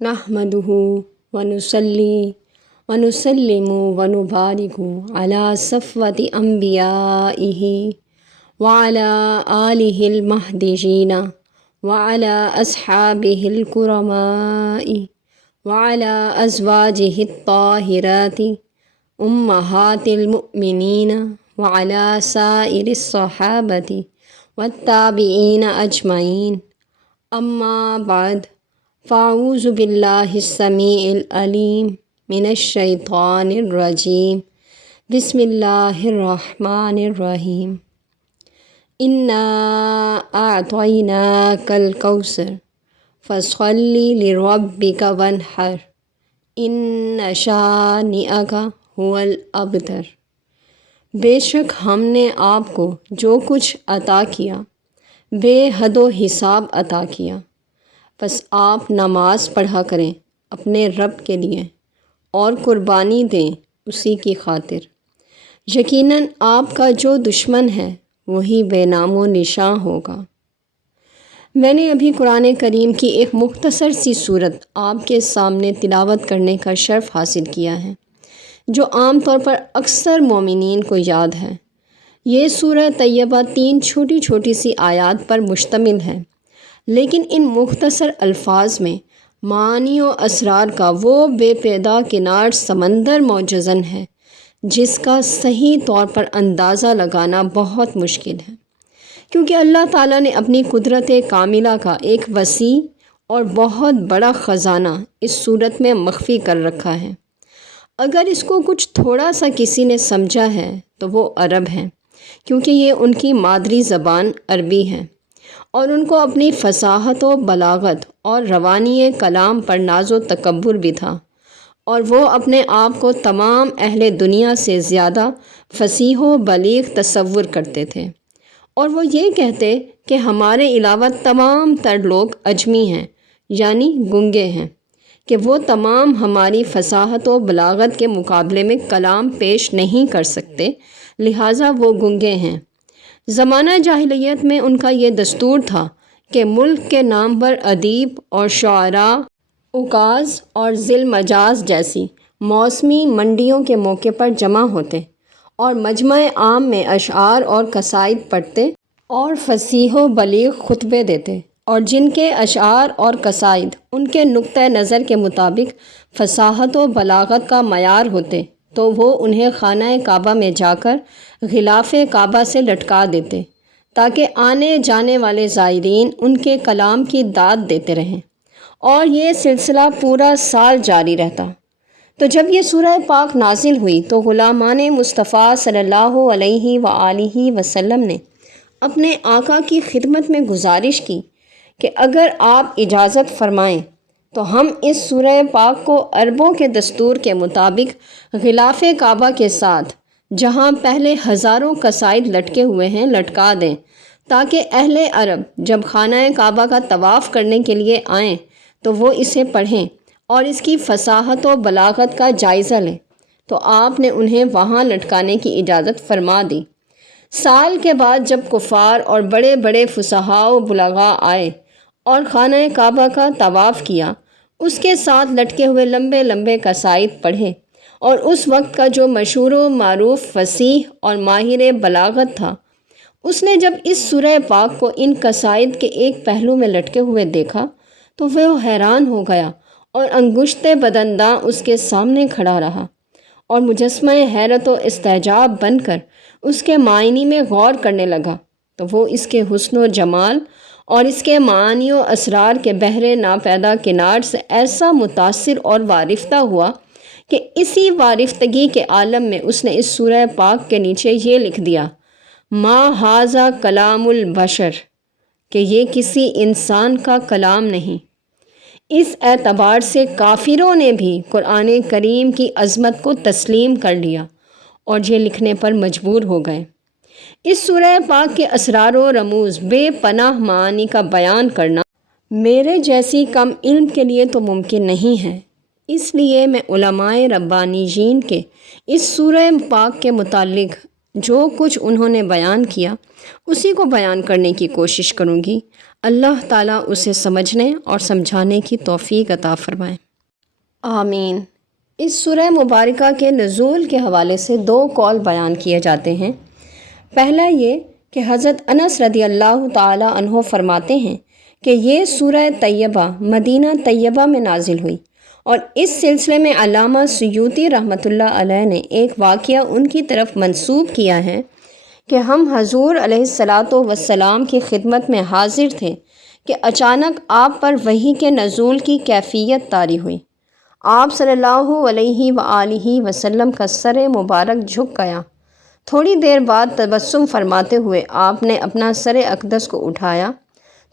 نحمدہ ونصلی ونسلم ونبارک علی صفوت انبیائہ وعلی آلہ المہدیین وعلی اصحابہ الکرماء وعلی ازواجہ الطاہرات امہات المؤمنین وعلی سائر الصحابۃ والتابعین اجمعین اما بعد فاعوذ باللہ السمیع العلیم من الشیطان الرجیم بسم اللہ الرحمن الرحیم انا اعطیناک الکوثر فصل لربک وانحر ان شانئک هو الابتر۔ بے شک ہم نے آپ کو جو کچھ عطا کیا بے حد و حساب عطا کیا، بس آپ نماز پڑھا کریں اپنے رب کے لیے اور قربانی دیں اسی کی خاطر۔ یقیناً آپ کا جو دشمن ہے وہی بے نام و نشاں ہوگا۔ میں نے ابھی قرآن کریم کی ایک مختصر سی صورت آپ کے سامنے تلاوت کرنے کا شرف حاصل کیا ہے، جو عام طور پر اکثر مومنین کو یاد ہے۔ یہ سورہ طیبہ 3 چھوٹی چھوٹی سی آیات پر مشتمل ہے، لیکن ان مختصر الفاظ میں معانی و اسرار کا وہ بے پایدار کنار سمندر موجزن ہے جس کا صحیح طور پر اندازہ لگانا بہت مشکل ہے، کیونکہ اللہ تعالیٰ نے اپنی قدرت کاملہ کا ایک وسیع اور بہت بڑا خزانہ اس صورت میں مخفی کر رکھا ہے۔ اگر اس کو کچھ تھوڑا سا کسی نے سمجھا ہے تو وہ عرب ہیں، کیونکہ یہ ان کی مادری زبان عربی ہے، اور ان کو اپنی فصاحت و بلاغت اور روانی کلام پر ناز و تکبر بھی تھا، اور وہ اپنے آپ کو تمام اہل دنیا سے زیادہ فصیح و بلیغ تصور کرتے تھے، اور وہ یہ کہتے کہ ہمارے علاوہ تمام تر لوگ اجمی ہیں، یعنی گنگے ہیں، کہ وہ تمام ہماری فصاحت و بلاغت کے مقابلے میں کلام پیش نہیں کر سکتے، لہٰذا وہ گنگے ہیں۔ زمانہ جاہلیت میں ان کا یہ دستور تھا کہ ملک کے نام پر ادیب اور شعراء عکاظ اور ذی المجاز جیسی موسمی منڈیوں کے موقع پر جمع ہوتے اور مجمع عام میں اشعار اور قصائد پڑھتے اور فصیح و بلیغ خطبے دیتے، اور جن کے اشعار اور قصائد ان کے نقطۂ نظر کے مطابق فصاحت و بلاغت کا معیار ہوتے تو وہ انہیں خانہ کعبہ میں جا کر غلاف کعبہ سے لٹکا دیتے، تاکہ آنے جانے والے زائرین ان کے کلام کی داد دیتے رہیں، اور یہ سلسلہ پورا سال جاری رہتا۔ تو جب یہ سورہ پاک نازل ہوئی تو غلامان مصطفیٰ صلی اللہ علیہ وآلہ وسلم نے اپنے آقا کی خدمت میں گزارش کی کہ اگر آپ اجازت فرمائیں تو ہم اس سورہ پاک کو عربوں کے دستور کے مطابق غلاف کعبہ کے ساتھ، جہاں پہلے ہزاروں قصائد لٹکے ہوئے ہیں، لٹکا دیں، تاکہ اہل عرب جب خانہ کعبہ کا طواف کرنے کے لیے آئیں تو وہ اسے پڑھیں اور اس کی فصاحت و بلاغت کا جائزہ لیں۔ تو آپ نے انہیں وہاں لٹکانے کی اجازت فرما دی۔ سال کے بعد جب کفار اور بڑے بڑے فصحاء و بلغاء آئے اور خانہ کعبہ کا طواف کیا، اس کے ساتھ لٹکے ہوئے لمبے لمبے قصائد پڑھے، اور اس وقت کا جو مشہور و معروف فصیح اور ماہر بلاغت تھا، اس نے جب اس سورہ پاک کو ان قصائد کے ایک پہلو میں لٹکے ہوئے دیکھا تو وہ حیران ہو گیا اور انگشت بدنداں اس کے سامنے کھڑا رہا، اور مجسمہ حیرت و استعجاب بن کر اس کے معنی میں غور کرنے لگا، تو وہ اس کے حسن و جمال اور اس کے معانی و اسرار کے بحر ناپیدا کنار سے ایسا متاثر اور وارفتہ ہوا کہ اسی وارفتگی کے عالم میں اس نے اس سورہ پاک کے نیچے یہ لکھ دیا: ما ھذا کلام البشر، کہ یہ کسی انسان کا کلام نہیں۔ اس اعتبار سے کافروں نے بھی قرآن کریم کی عظمت کو تسلیم کر لیا اور یہ لکھنے پر مجبور ہو گئے۔ اس سورہ پاک کے اسرار و رموز بے پناہ معانی کا بیان کرنا میرے جیسی کم علم کے لیے تو ممکن نہیں ہے، اس لیے میں علماء ربانیین کے اس سورہ پاک کے متعلق جو کچھ انہوں نے بیان کیا اسی کو بیان کرنے کی کوشش کروں گی۔ اللہ تعالیٰ اسے سمجھنے اور سمجھانے کی توفیق عطا فرمائے، آمین۔ اس سورہ مبارکہ کے نزول کے حوالے سے 2 قول بیان کیے جاتے ہیں۔ پہلا یہ کہ حضرت انس رضی اللہ تعالیٰ عنہ فرماتے ہیں کہ یہ سورہ طیبہ مدینہ طیبہ میں نازل ہوئی، اور اس سلسلے میں علامہ سیوطی رحمۃ اللہ علیہ نے ایک واقعہ ان کی طرف منسوب کیا ہے کہ ہم حضور علیہ الصلاۃ والسلام کی خدمت میں حاضر تھے کہ اچانک آپ پر وحی کے نزول کی کیفیت طاری ہوئی۔ آپ صلی اللہ علیہ وآلہ وسلم کا سر مبارک جھک گیا۔ تھوڑی دیر بعد تبسم فرماتے ہوئے آپ نے اپنا سر اقدس کو اٹھایا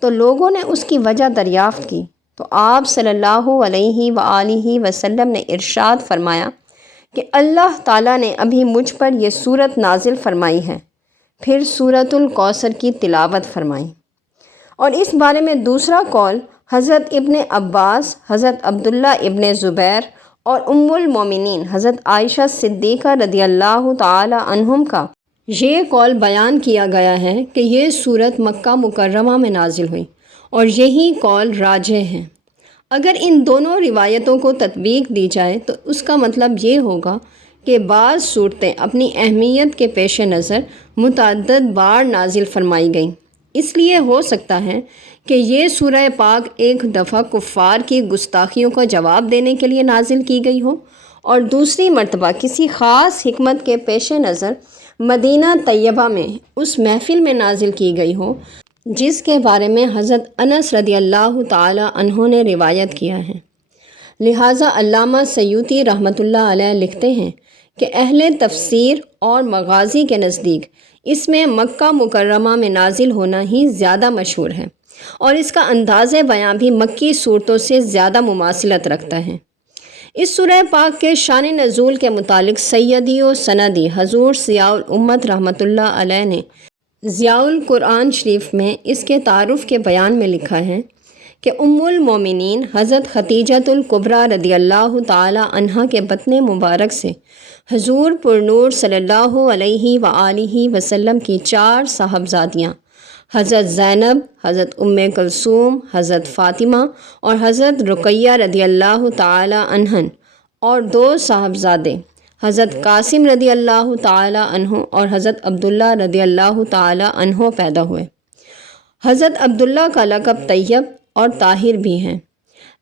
تو لوگوں نے اس کی وجہ دریافت کی، تو آپ صلی اللہ علیہ وآلہ وسلم نے ارشاد فرمایا کہ اللہ تعالیٰ نے ابھی مجھ پر یہ سورت نازل فرمائی ہے، پھر سورۃ الکوثر کی تلاوت فرمائی۔ اور اس بارے میں دوسرا قول حضرت ابن عباس، حضرت عبداللہ ابن زبیر اور ام المومنین حضرت عائشہ صدیقہ رضی اللہ تعالی عنہم کا یہ قول بیان کیا گیا ہے کہ یہ سورت مکہ مکرمہ میں نازل ہوئی، اور یہی قول راجح ہے۔ اگر ان دونوں روایتوں کو تطبیق دی جائے تو اس کا مطلب یہ ہوگا کہ بعض صورتیں اپنی اہمیت کے پیش نظر متعدد بار نازل فرمائی گئیں۔ اس لیے ہو سکتا ہے کہ یہ سورہ پاک ایک دفعہ کفار کی گستاخیوں کا جواب دینے کے لیے نازل کی گئی ہو، اور دوسری مرتبہ کسی خاص حکمت کے پیش نظر مدینہ طیبہ میں اس محفل میں نازل کی گئی ہو جس کے بارے میں حضرت انس رضی اللہ تعالی عنہ نے روایت کیا ہے۔ لہٰذا علامہ سیوطی رحمۃ اللہ علیہ لکھتے ہیں کہ اہل تفسیر اور مغازی کے نزدیک اس میں مکہ مکرمہ میں نازل ہونا ہی زیادہ مشہور ہے، اور اس کا انداز بیان بھی مکی صورتوں سے زیادہ مماثلت رکھتا ہے۔ اس سورہ پاک کے شان نزول کے متعلق سیدی و سندی حضور ضیاء الامت رحمۃ اللہ علیہ نے ضیاء القرآن شریف میں اس کے تعارف کے بیان میں لکھا ہے کہ ام المومنین حضرت خدیجۃ الکبریٰ رضی اللہ تعالی عنہا کے بطن مبارک سے حضور پرنور صلی اللہ علیہ وآلہ وسلم کی 4 صاحبزادیاں حضرت زینب، حضرت ام کلثوم، حضرت فاطمہ اور حضرت رقیہ رضی اللہ تعالی عنہن، اور 2 صاحبزادے حضرت قاسم رضی اللہ تعالی عنہ اور حضرت عبداللہ رضی اللہ تعالی عنہ پیدا ہوئے۔ حضرت عبداللہ کا لقب طیب اور طاہر بھی ہیں۔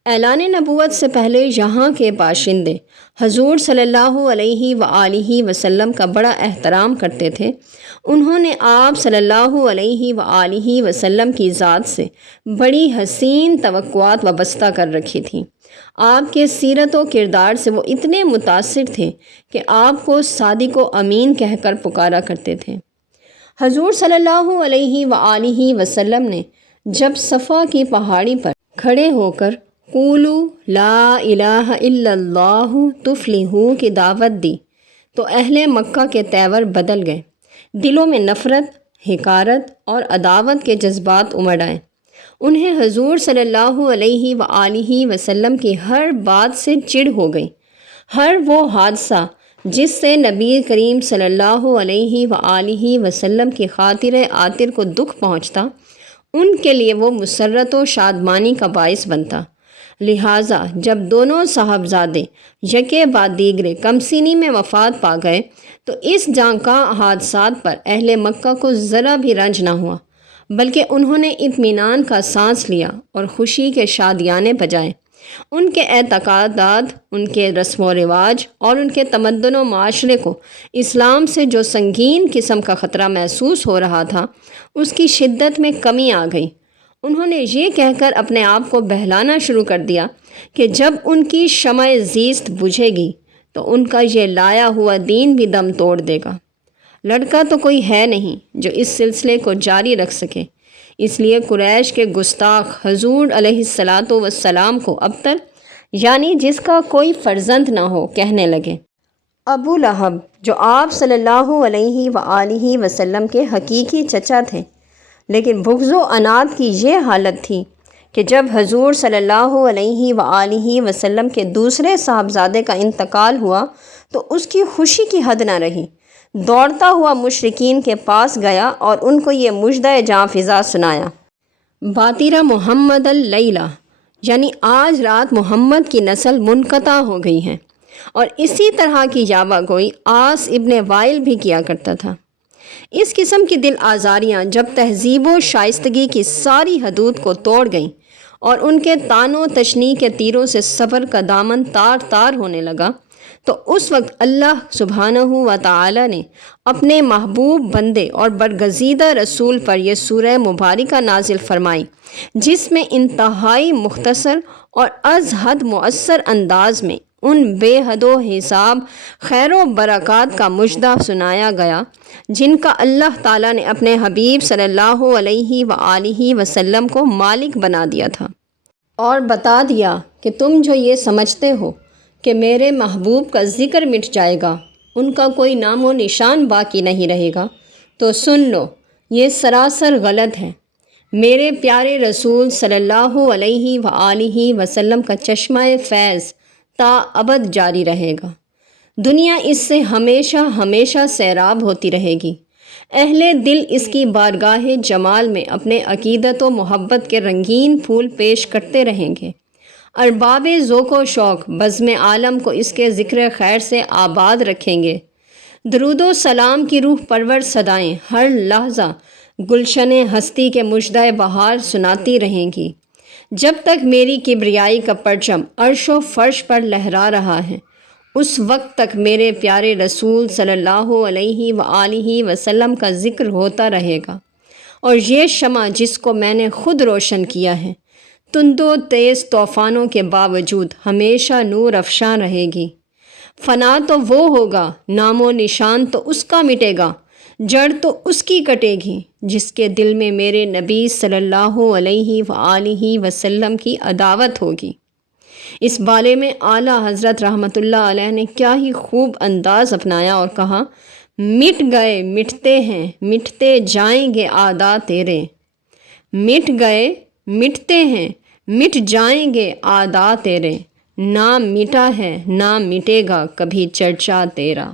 اعلان نبوت سے پہلے یہاں کے باشندے حضور صلی اللہ علیہ وآلہ وسلم کا بڑا احترام کرتے تھے۔ انہوں نے آپ صلی اللہ علیہ وآلہ وسلم کی ذات سے بڑی حسین توقعات وابستہ کر رکھی تھیں۔ آپ کے سیرت و کردار سے وہ اتنے متاثر تھے کہ آپ کو صادق و امین کہہ کر پکارا کرتے تھے۔ حضور صلی اللہ علیہ وآلہ وسلم نے جب صفا کی پہاڑی پر کھڑے ہو کر قولوا لا الہ الا اللہ تفلحوا کی دعوت دی تو اہل مکہ کے تیور بدل گئے، دلوں میں نفرت، حقارت اور عداوت کے جذبات امڑ آئے۔ انہیں حضور صلی اللہ علیہ وآلہ وسلم کی ہر بات سے چڑ ہو گئی۔ ہر وہ حادثہ جس سے نبی کریم صلی اللہ علیہ وآلہ وسلم کی خاطر عاطر کو دکھ پہنچتا، ان کے لیے وہ مسرت و شادمانی کا باعث بنتا۔ لہٰذا جب دونوں صاحبزادے یکے بعد دیگرے کمسینی میں وفات پا گئے تو اس جانکا حادثات پر اہل مکہ کو ذرا بھی رنج نہ ہوا، بلکہ انہوں نے اطمینان کا سانس لیا اور خوشی کے شادیانے بجائے۔ ان کے اعتقادات، ان کے رسم و رواج اور ان کے تمدن و معاشرے کو اسلام سے جو سنگین قسم کا خطرہ محسوس ہو رہا تھا، اس کی شدت میں کمی آ گئی۔ انہوں نے یہ کہہ کر اپنے آپ کو بہلانا شروع کر دیا کہ جب ان کی شمع زیست بجھے گی تو ان کا یہ لایا ہوا دین بھی دم توڑ دے گا۔ لڑکا تو کوئی ہے نہیں جو اس سلسلے کو جاری رکھ سکے، اس لیے قریش کے گستاخ حضور علیہ الصلاۃ والسلام کو ابتر، یعنی جس کا کوئی فرزند نہ ہو، کہنے لگے۔ ابو لہب جو آپ صلی اللہ علیہ وآلہ وسلم کے حقیقی چچا تھے، لیکن بغض و عناد کی یہ حالت تھی کہ جب حضور صلی اللہ علیہ وآلہ وسلم کے دوسرے صاحبزادے کا انتقال ہوا تو اس کی خوشی کی حد نہ رہی۔ دوڑتا ہوا مشرکین کے پاس گیا اور ان کو یہ مژدہ جاں فضا سنایا: باطرہ محمد اللیلہ، یعنی آج رات محمد کی نسل منقطع ہو گئی ہے۔ اور اسی طرح کی یاوہ گوئی عاص ابن وائل بھی کیا کرتا تھا۔ اس قسم کی دل آزاریاں جب تہذیب و شائستگی کی ساری حدود کو توڑ گئیں اور ان کے طعن و تشنیع کے تیروں سے صبر کا دامن تار تار ہونے لگا، تو اس وقت اللہ سبحانہ و تعالی نے اپنے محبوب بندے اور برگزیدہ رسول پر یہ سورہ مبارکہ نازل فرمائی، جس میں انتہائی مختصر اور از حد مؤثر انداز میں ان بے حد و حساب خیر و برکات کا مژدہ سنایا گیا جن کا اللہ تعالیٰ نے اپنے حبیب صلی اللہ علیہ وآلہ وسلم کو مالک بنا دیا تھا، اور بتا دیا کہ تم جو یہ سمجھتے ہو کہ میرے محبوب کا ذکر مٹ جائے گا، ان کا کوئی نام و نشان باقی نہیں رہے گا، تو سن لو، یہ سراسر غلط ہے۔ میرے پیارے رسول صلی اللہ علیہ وآلہ وسلم کا چشمہ فیض تا ابد جاری رہے گا، دنیا اس سے ہمیشہ ہمیشہ سیراب ہوتی رہے گی، اہل دل اس کی بارگاہ جمال میں اپنے عقیدت و محبت کے رنگین پھول پیش کرتے رہیں گے، ارباب ذوق و شوق بزم عالم کو اس کے ذکر خیر سے آباد رکھیں گے، درود و سلام کی روح پرور صدائیں ہر لحظہ گلشن ہستی کے مژدہ بہار سناتی رہیں گی، جب تک میری کبریائی کا پرچم عرش و فرش پر لہرا رہا ہے، اس وقت تک میرے پیارے رسول صلی اللہ علیہ وآلہ وسلم کا ذکر ہوتا رہے گا، اور یہ شمع جس کو میں نے خود روشن کیا ہے، تند و تیز طوفانوں کے باوجود ہمیشہ نور افشاں رہے گی۔ فنا تو وہ ہوگا، نام و نشان تو اس کا مٹے گا، جڑ تو اس کی کٹے گی جس کے دل میں میرے نبی صلی اللہ علیہ وآلہ وسلم کی عداوت ہوگی۔ اس بارے میں اعلیٰ حضرت رحمۃ اللہ علیہ نے کیا ہی خوب انداز اپنایا اور کہا: مٹ گئے مٹتے ہیں، مٹتے جائیں گے اعداء تیرے، مٹ گئے مٹتے ہیں، مٹ جائیں گے اعداء تیرے، نہ مٹا ہے نہ مٹے گا کبھی چرچا تیرا۔